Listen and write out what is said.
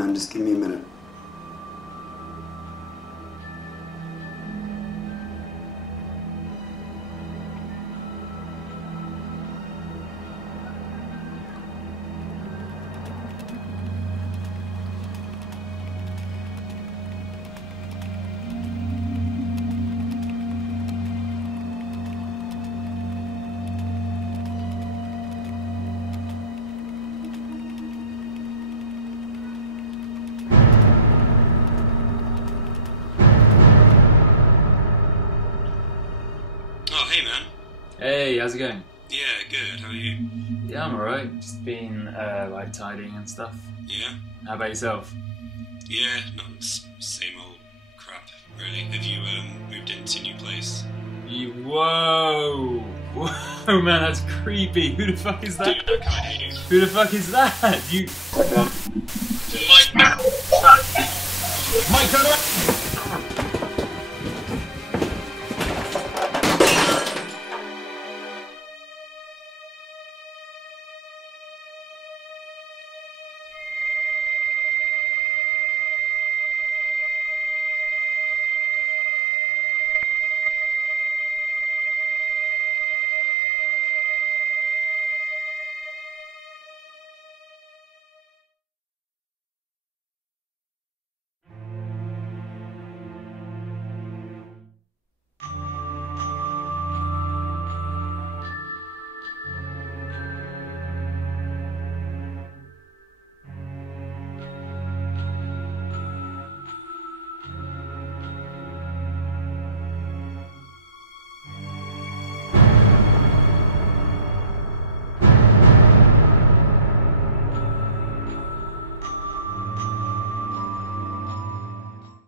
man. Just give me a minute. Oh, hey man. Hey, how's it going? Yeah, good. How are you? Yeah, I'm alright. Just been like tidying and stuff. Yeah? How about yourself? Yeah, not same old crap, really. Have you moved into a new place? Whoa! Whoa, man, that's creepy. Who the fuck is that? Dude, I can't hear you. Who the fuck is that? You. Mike! Mike, turn around!